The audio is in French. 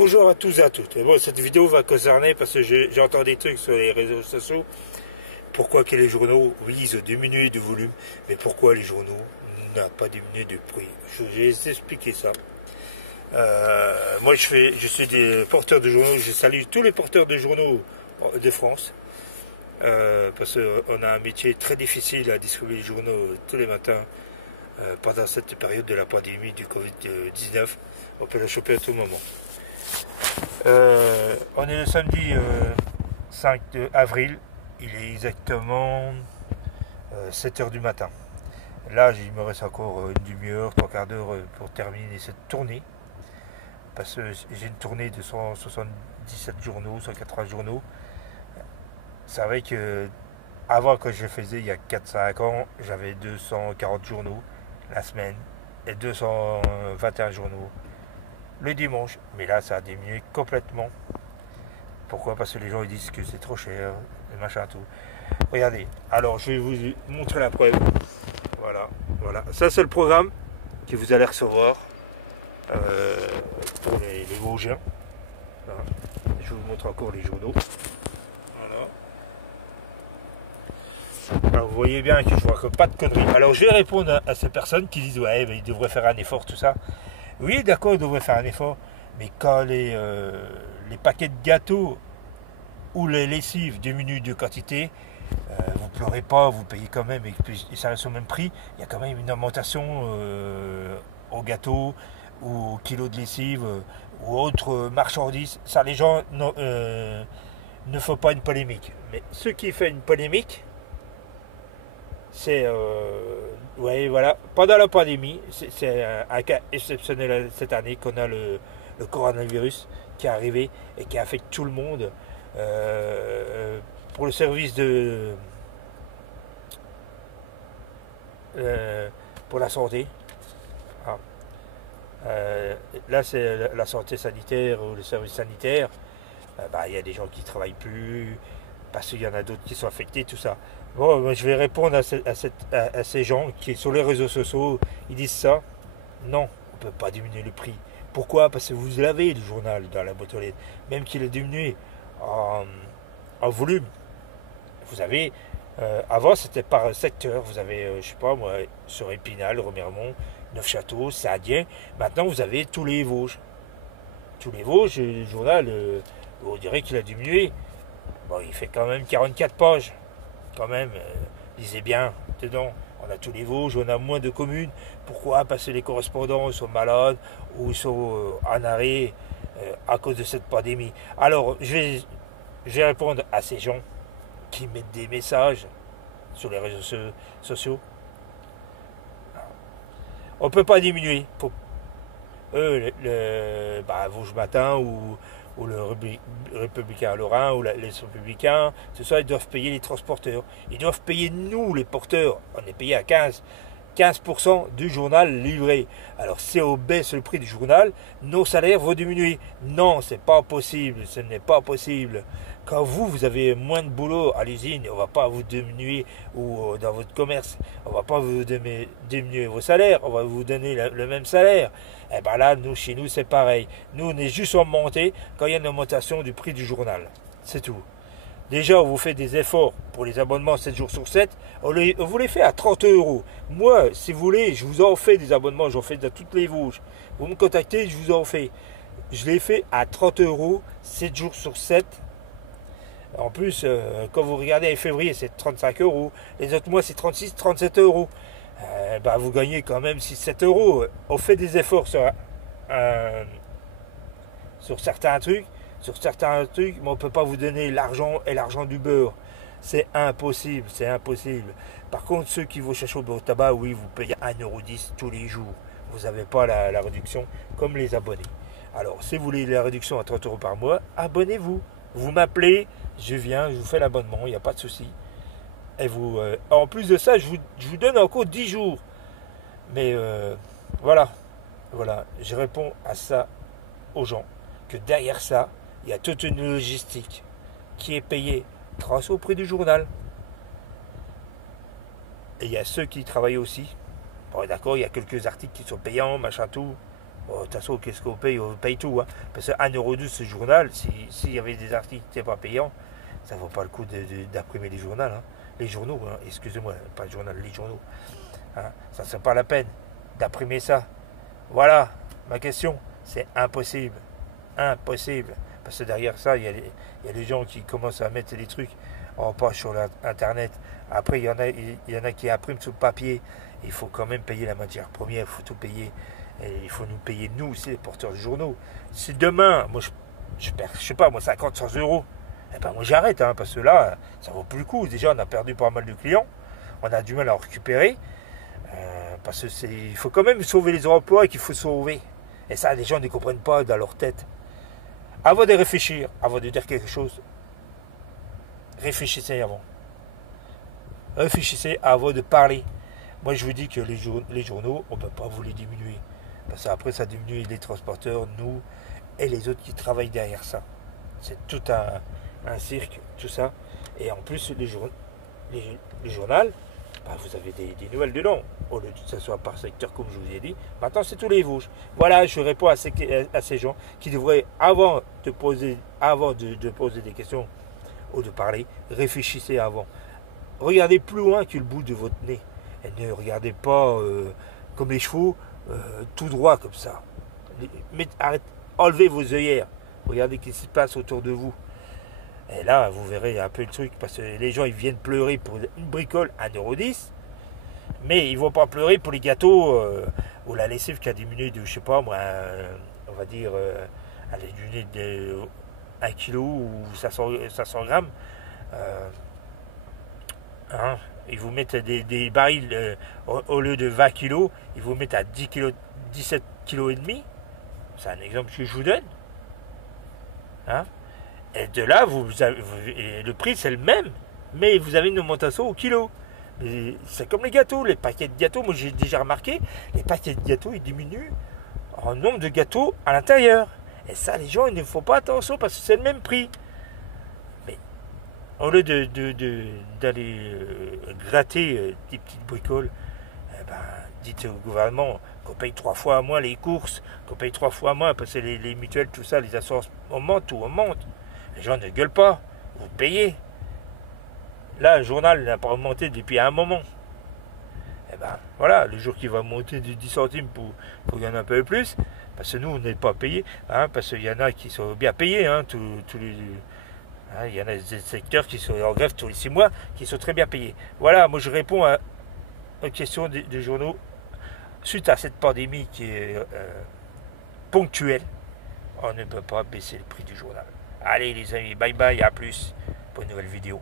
Bonjour à tous et à toutes. Bon, cette vidéo va concerner parce que j'ai entendu des trucs sur les réseaux sociaux. Pourquoi que les journaux, oui, ils ont diminué de volume, mais pourquoi les journaux n'ont pas diminué de prix? Je vais expliquer ça. Moi, je suis des porteurs de journaux. Je salue tous les porteurs de journaux de France. Parce qu'on a un métier très difficile à distribuer les journaux tous les matins pendant cette période de la pandémie du Covid-19. On peut le choper à tout moment. On est le samedi 5 avril, il est exactement 7 heures du matin. Là, il me reste encore une demi-heure, trois quarts d'heure pour terminer cette tournée. Parce que j'ai une tournée de 177 journaux, 180 journaux. C'est vrai que avant, quand je le faisais il y a 4-5 ans, j'avais 240 journaux la semaine et 221 journaux le dimanche. Mais là, ça a diminué complètement. Pourquoi? Parce que les gens ils disent que c'est trop cher, et machin tout. Regardez, alors je vais vous montrer la preuve. Voilà. Ça, c'est le programme que vous allez recevoir pour les Vosgiens. Voilà. Je vous montre encore les journaux. Alors vous voyez bien que je vois que pas de conneries. Alors je vais répondre à ces personnes qui disent ouais, mais ils devraient faire un effort, tout ça. Oui, d'accord, ils devraient faire un effort, mais quand les paquets de gâteaux ou les lessives diminuent de quantité, vous pleurez pas, vous payez quand même, et ça reste au même prix. Il y a quand même une augmentation au gâteau ou au kilo de lessive ou autres marchandises. Ça, les gens ne font pas une polémique. Mais ce qui fait une polémique, c'est ouais, voilà, pendant la pandémie, c'est un cas exceptionnel cette année qu'on a le coronavirus qui est arrivé et qui affecte tout le monde. Pour le service pour la santé. Ah. Là, c'est la santé sanitaire ou le service sanitaire. Il y a des gens qui ne travaillent plus parce qu'il y en a d'autres qui sont affectés, tout ça. Bon, je vais répondre à ces gens qui, sur les réseaux sociaux, ils disent ça. Non, on ne peut pas diminuer le prix. Pourquoi? Parce que vous l'avez, le journal, dans la boîte aux lettres. Même qu'il est diminué en volume. Vous avez, avant, c'était par secteur. Vous avez, je sais pas moi, sur Épinal, Remiremont, Neufchâteau, Saint-Dien. Maintenant, vous avez tous les Vosges. Tous les Vosges, le journal, on dirait qu'il a diminué. Bon, il fait quand même 44 pages. Quand même, lisez bien dedans. On a tous les Vosges, on a moins de communes. Pourquoi? Parce que les correspondants sont malades ou sont en arrêt à cause de cette pandémie. Alors, je vais répondre à ces gens qui mettent des messages sur les réseaux sociaux. On ne peut pas diminuer. Eux, Vosges Matin ou le Républicain Lorrain ou les Républicains, c'est ça, ils doivent payer les transporteurs. Ils doivent payer nous, les porteurs. On est payé à 15% du journal livré. Alors si on baisse le prix du journal, nos salaires vont diminuer. Non, c'est pas possible, ce n'est pas possible. Quand vous avez moins de boulot à l'usine, on ne va pas vous diminuer, ou dans votre commerce, on ne va pas vous diminuer vos salaires, on va vous donner le même salaire. Et bien là, chez nous, c'est pareil. Nous, on est juste en montée quand il y a une augmentation du prix du journal. C'est tout. Déjà, on vous fait des efforts pour les abonnements 7 jours sur 7. On vous les fait à 30 €. Moi, si vous voulez, je vous en fais des abonnements. J'en fais dans toutes les Vosges. Vous me contactez, je vous en fais. Je les fais à 30 €, 7 jours sur 7. En plus, quand vous regardez en février, c'est 35 €. Les autres mois, c'est 36, 37 €. Vous gagnez quand même 6-7 €. On fait des efforts sur certains trucs. Mais on ne peut pas vous donner l'argent et l'argent du beurre. C'est impossible. Par contre, ceux qui vont chercher au beurre tabac, oui, vous payez 1,10 € tous les jours. Vous n'avez pas la réduction comme les abonnés. Alors, si vous voulez la réduction à 30 € par mois, abonnez-vous. Vous m'appelez, je viens, je vous fais l'abonnement, il n'y a pas de souci. Et en plus de ça, je vous donne encore 10 jours. Mais voilà, je réponds à ça aux gens, que derrière ça, il y a toute une logistique qui est payée grâce au prix du journal. Et il y a ceux qui travaillent aussi. Bon, d'accord, il y a quelques articles qui sont payants, machin tout. Bon, de toute façon, qu'est-ce qu'on paye? On paye tout. Hein. Parce que 1,12€ ce journal, s'il y avait des articles qui n'étaient pas payants, ça ne vaut pas le coup d'imprimer les journaux. Hein. Les journaux, hein. Excusez-moi, pas le journal, les journaux. Hein. Ça ne serait pas la peine d'imprimer ça. Voilà ma question. C'est impossible. Impossible. Parce que derrière ça, il y a des gens qui commencent à mettre des trucs en page sur Internet. Après, il y en a qui impriment sur le papier. Il faut quand même payer la matière première, il faut tout payer. Et il faut nous payer, nous aussi, les porteurs de journaux. Si demain, moi, je perds, je sais pas, moi, 50, 100€, eh ben, moi, j'arrête, hein, parce que là, ça vaut plus le coup. Déjà, on a perdu pas mal de clients. On a du mal à en récupérer. Parce que il faut quand même sauver les emplois qu'il faut sauver. Et ça, les gens ne comprennent pas dans leur tête. Avant de réfléchir, avant de dire quelque chose, réfléchissez avant. Réfléchissez avant de parler. Moi, je vous dis que les journaux, on ne peut pas vous les diminuer. Parce qu'après, ça diminue les transporteurs, nous et les autres qui travaillent derrière ça. C'est tout un cirque, tout ça. Et en plus, les journaux, bah, vous avez des nouvelles dedans. Au lieu que ce soit par secteur, comme je vous ai dit. Maintenant, c'est tous les Vosges. Voilà, je réponds à ces gens qui devraient, avant de poser des questions ou de parler, réfléchissez avant. Regardez plus loin que le bout de votre nez. Et ne regardez pas comme les chevaux, tout droit comme ça. Enlevez vos œillères. Regardez ce qui se passe autour de vous. Et là, vous verrez un peu le truc, parce que les gens, ils viennent pleurer pour une bricole à 1,10€, mais ils ne vont pas pleurer pour les gâteaux ou la lessive qui a diminué de, je sais pas moi, on va dire, elle a diminué de 1 kg ou 500 grammes. Hein, ils vous mettent des barils, au lieu de 20 kg, ils vous mettent à 10 kg, 17 kg et demi. C'est un exemple que je vous donne. Hein. Et de là, le prix c'est le même, mais vous avez une augmentation au kilo. C'est comme les gâteaux, les paquets de gâteaux. Moi j'ai déjà remarqué, les paquets de gâteaux ils diminuent en nombre de gâteaux à l'intérieur. Et ça, les gens ils ne font pas attention parce que c'est le même prix. Mais au lieu d'aller gratter des petites bricoles, eh ben, dites au gouvernement qu'on paye 3 fois moins les courses, qu'on paye 3 fois moins parce que les mutuelles, tout ça, les assurances augmentent, tout augmente. Les gens ne gueulent pas, vous payez. Là, le journal n'a pas augmenté depuis un moment. Et ben voilà, le jour qui va monter de 10 centimes pour gagner un peu plus, parce que nous, on n'est pas payés, hein, parce qu'il y en a qui sont bien payés, hein, hein, il y en a des secteurs qui sont en grève tous les 6 mois, qui sont très bien payés. Voilà, moi je réponds aux questions des journaux suite à cette pandémie qui est ponctuelle. On ne peut pas baisser le prix du journal. Allez les amis, bye bye, à plus pour une nouvelle vidéo.